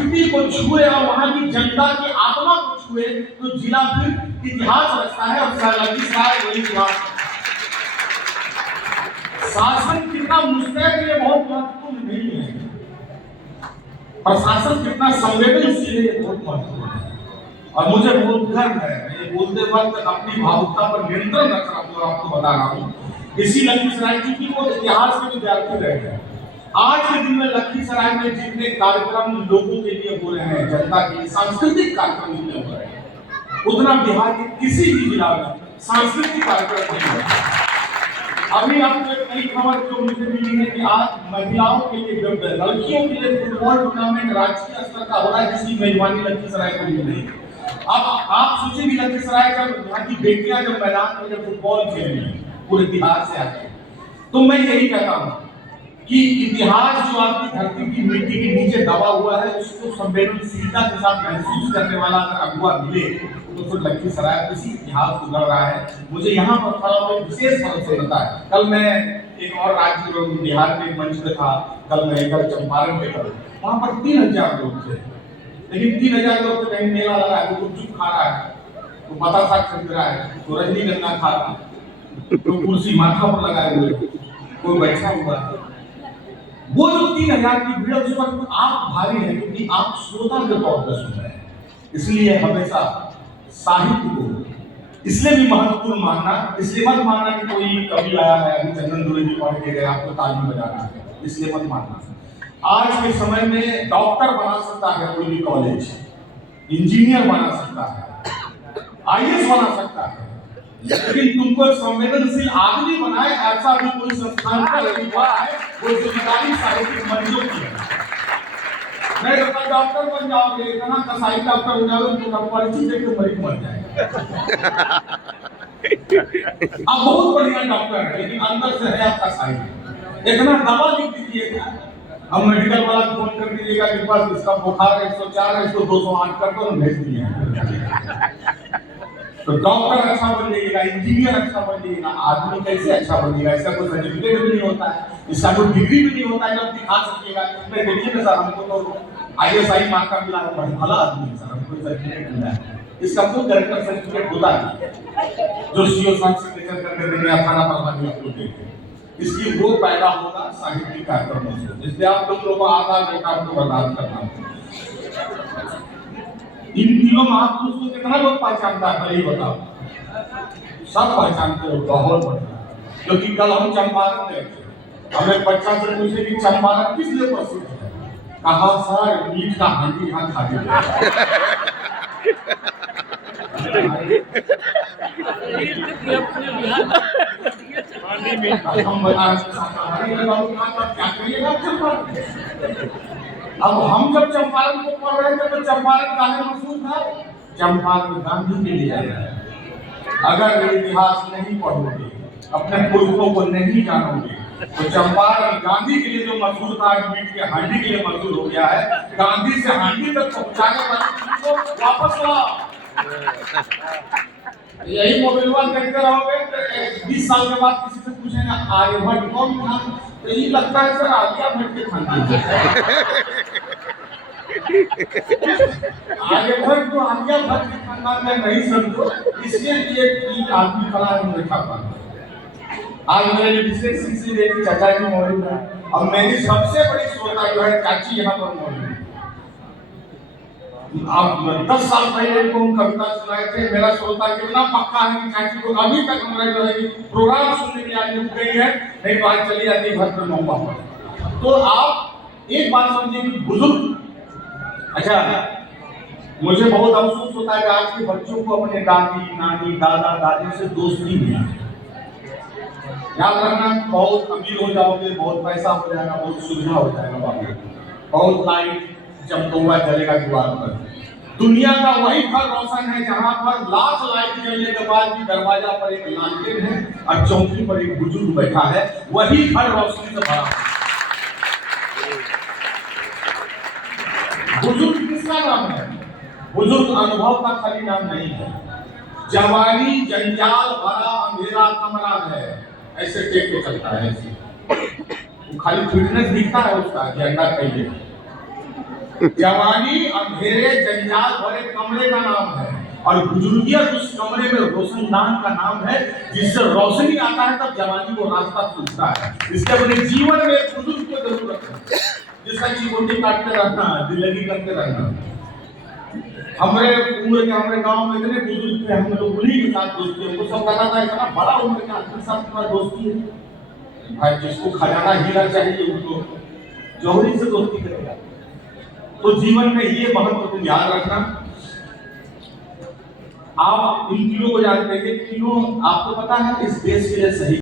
संस्कृति को छुए और वहां की जनता की आत्मा को छुए तो जिला फिर इतिहास रचता है और लखीसराय वही इतिहास। शासन कितना मुस्तैद ये बहुत महत्वपूर्ण नहीं है, प्रशासन कितना संवेदनशील है ये बहुत महत्वपूर्ण है। और मुझे बहुत गर्व है, ये बोलते वक्त अपनी भावुकता पर नियंत्रण रख रहा हूँ और आपको बता रहा हूँ। इसी लखीसराय की वो इतिहास के विद्यार्थी रहे हैं। आज के दिन में लखीसराय में जितने कार्यक्रम लोगों के लिए हो रहे हैं, जनता के लिए सांस्कृतिक कार्यक्रम जितने हो रहे हैं, उतना बिहार के किसी भी जिला में सांस्कृतिक कार्यक्रम नहीं है। अभी आपको एक नई खबर जो मुझे मिली है कि आज महिलाओं के लिए, लड़कियों के लिए फुटबॉल टूर्नामेंट राष्ट्रीय स्तर का हो रहा है, जिसकी मेजबानी लखीसराय को मिल रही है। अब आप सोचेंगे लखीसराय जब यहाँ की बेटियां जब मैदान में जब फुटबॉल खेल रही है पूरे बिहार से आके, तो मैं यही कहता हूँ कि इतिहास जो आपकी धरती की मिट्टी के नीचे दबा हुआ है, उसको संवेदनशीलता के साथ महसूस करने वाला अगर अगुआ मिले तो फिर लखीसराय इसी इतिहास को गढ़ रहा है। मुझे यहाँ पर खड़ा होकर विशेष रूप से पता है, कल मैं एक और राज्य बिहार के मंच पे था, कल मैं इधर चंपारण पे था, वहाँ पर 3000 लोग थे, लेकिन 3000 लोग तो कहीं मेला लगा है, तो गुपचुप खा रहा है, तो बता साग खरीद रहा है, तो रजनीगंधा खा रहा है, तो कुर्सी माथा पर लगाए हुए कोई बैठा हुआ है। वो जो 3000 की भीड़ उस वक्त आप भारी है क्योंकि आप श्रोता के तौर पर सुन रहे हैं। इसलिए हमेशा साहित्य को इसलिए भी महत्वपूर्ण मानना, इसलिए मत मानना कि कोई कवि आया है अभी चंदन दुबे जी पढ़ के गए आपको ताली बजाना है, इसलिए मत मानना। आज के समय में डॉक्टर बना सकता है कोई भी कॉलेज, इंजीनियर बना सकता है, आईएएस बना सकता है, लेकिन तुमको संवेदनशील आदमी बनाए ऐसा भी कोई संस्थान का हुआ है, वो जिम्मेदारी साहित्यिक मंचों की है। नहीं तो डॉक्टर बन जाओगे, इतना कसाई डॉक्टर हो जाओगे तो पर्ची देख के मरीज मर जाएगा। आप बहुत बढ़िया डॉक्टर है लेकिन अंदर से है आप कसाई। इतना दवा लिख दीजिएगा, अब मेडिकल वाला फोन कर दीजिएगा कि बस इसका बुखार 104 है, इसको 208 कर दो, भेज दिया। तो डॉक्टर अच्छा बन जाएगा, इंजीनियर अच्छा बन जाएगा, आदमी कैसे अच्छा बनेगा? इसका कोई सर्टिफिकेट भी नहीं होता है, इसका कोई डिग्री भी नहीं होता है जब दिखा सकिएगा। मैं देखिए ना सर, हमको तो ISI मार्क का मिला है, बड़ा भला आदमी सर, हमको सर्टिफिकेट मिला है, इसका कोई डायरेक्टर सर्टिफिकेट होता नहीं जो सीओ साहब सिग्नेचर करके देंगे या थाना प्रभारी आपको देंगे। इसलिए वो पैदा होगा साहित्यिक कार्यक्रमों से, इसलिए आप लोगों को आधा घंटा आपको बर्दाश्त करना है। इन तीनों महापुरुष को कितना लोग पहचानता है पहले ही बताओ? सब पहचानते हो, बहुत बढ़िया। क्योंकि कल हम चंपारण गए थे, हमें बच्चा से पूछे कि चंपारण किस लिए प्रसिद्ध है? कहा सर मीट का हांडी यहाँ खा लिया। हम क्या करिएगा चंपारण? अब हम जब चंपारण को पढ़ रहे थे तो चंपारण काहे मशहूर था? चंपारण गांधी के लिए आया है। अगर इतिहास नहीं पढ़ोगे, अपने पुरखों को नहीं जानोगे, तो चंपारण गांधी के लिए जो मशहूर था आज मीट के हांडी के लिए मशहूर हो गया है। गांधी से हांडी तक पहुंचाने वाले को वापस लाओ। यही मोबाइल देखते रहोगे तो 20 साल के बाद किसी से पूछेंगे आर्यभट्ट कौन था, तो ये लगता है सर आर्यभट्ट के खानदान। आर्यभट्ट को आर्यभट्ट के खानदान में नहीं समझो, इसलिए आदमी खड़ा है देखा पाता। आज मेरे विशेष इसलिए चाचा जी मौजूद है, अब मेरी सबसे बड़ी श्रोता जो है चाची यहाँ पर मौजूद है। आप 10 साल पहले इनको हम कविता सुनाए थे, मेरा श्रोता कितना पक्का है कि चाची को अभी तक हमारे जो है प्रोग्राम सुनने के लिए रुक गई है, नहीं तो आज चली जाती घर पर मौका पर। तो आप एक बात समझिए कि बुजुर्ग, अच्छा मुझे बहुत अफसोस होता है कि आज के बच्चों को अपने दादी नानी दादा दादी से दोस्ती मिला। याद रखना, बहुत अमीर हो जाओगे, बहुत पैसा हो जाएगा, बहुत सुविधा हो जाएगा, बाबू बहुत लाइट चमकौआ जलेगा द्वार पर। दुनिया का वही घर रोशन है जहां पर लाख लाइट जलने के बाद भी दरवाजा पर एक लालटेन है और चौकी पर एक बुजुर्ग बैठा है, वही घर रोशनी से भरा है। बुजुर्ग किसका नाम है? बुजुर्ग अनुभव का खाली नाम नहीं है। जवानी जंजाल भरा अंधेरा कमरा है, ऐसे टेक के चलता है। वो खाली फिटनेस दिखता है उसका, एजेंडा कहिए। जवानी अंधेरे जंजाल भरे कमरे का नाम है और बुजुर्गियत उस कमरे में रोशनदान का नाम है, जिससे रोशनी आता है तब जवानी को रास्ता सूझता है। इसके अपने जीवन में एक बुजुर्ग को जरूरत है जिसका चिकोटी काटते रहना, दिल्लगी करते रहना। हमारे उम्र के हमारे गांव में इतने बुजुर्ग थे, हम लोग उन्हीं के साथ दोस्ती, हमको सब कहता था इतना बड़ा उम्र के आदमी के साथ तुम्हारा दोस्ती है भाई, जिसको खजाना हीरा चाहिए उसको जौहरी से दोस्ती करेगा। तो जीवन में ये महत्व तुम याद रखना। आप इन तीनों को जानते हैं, तीनों आपको पता है इस देश के लिए सही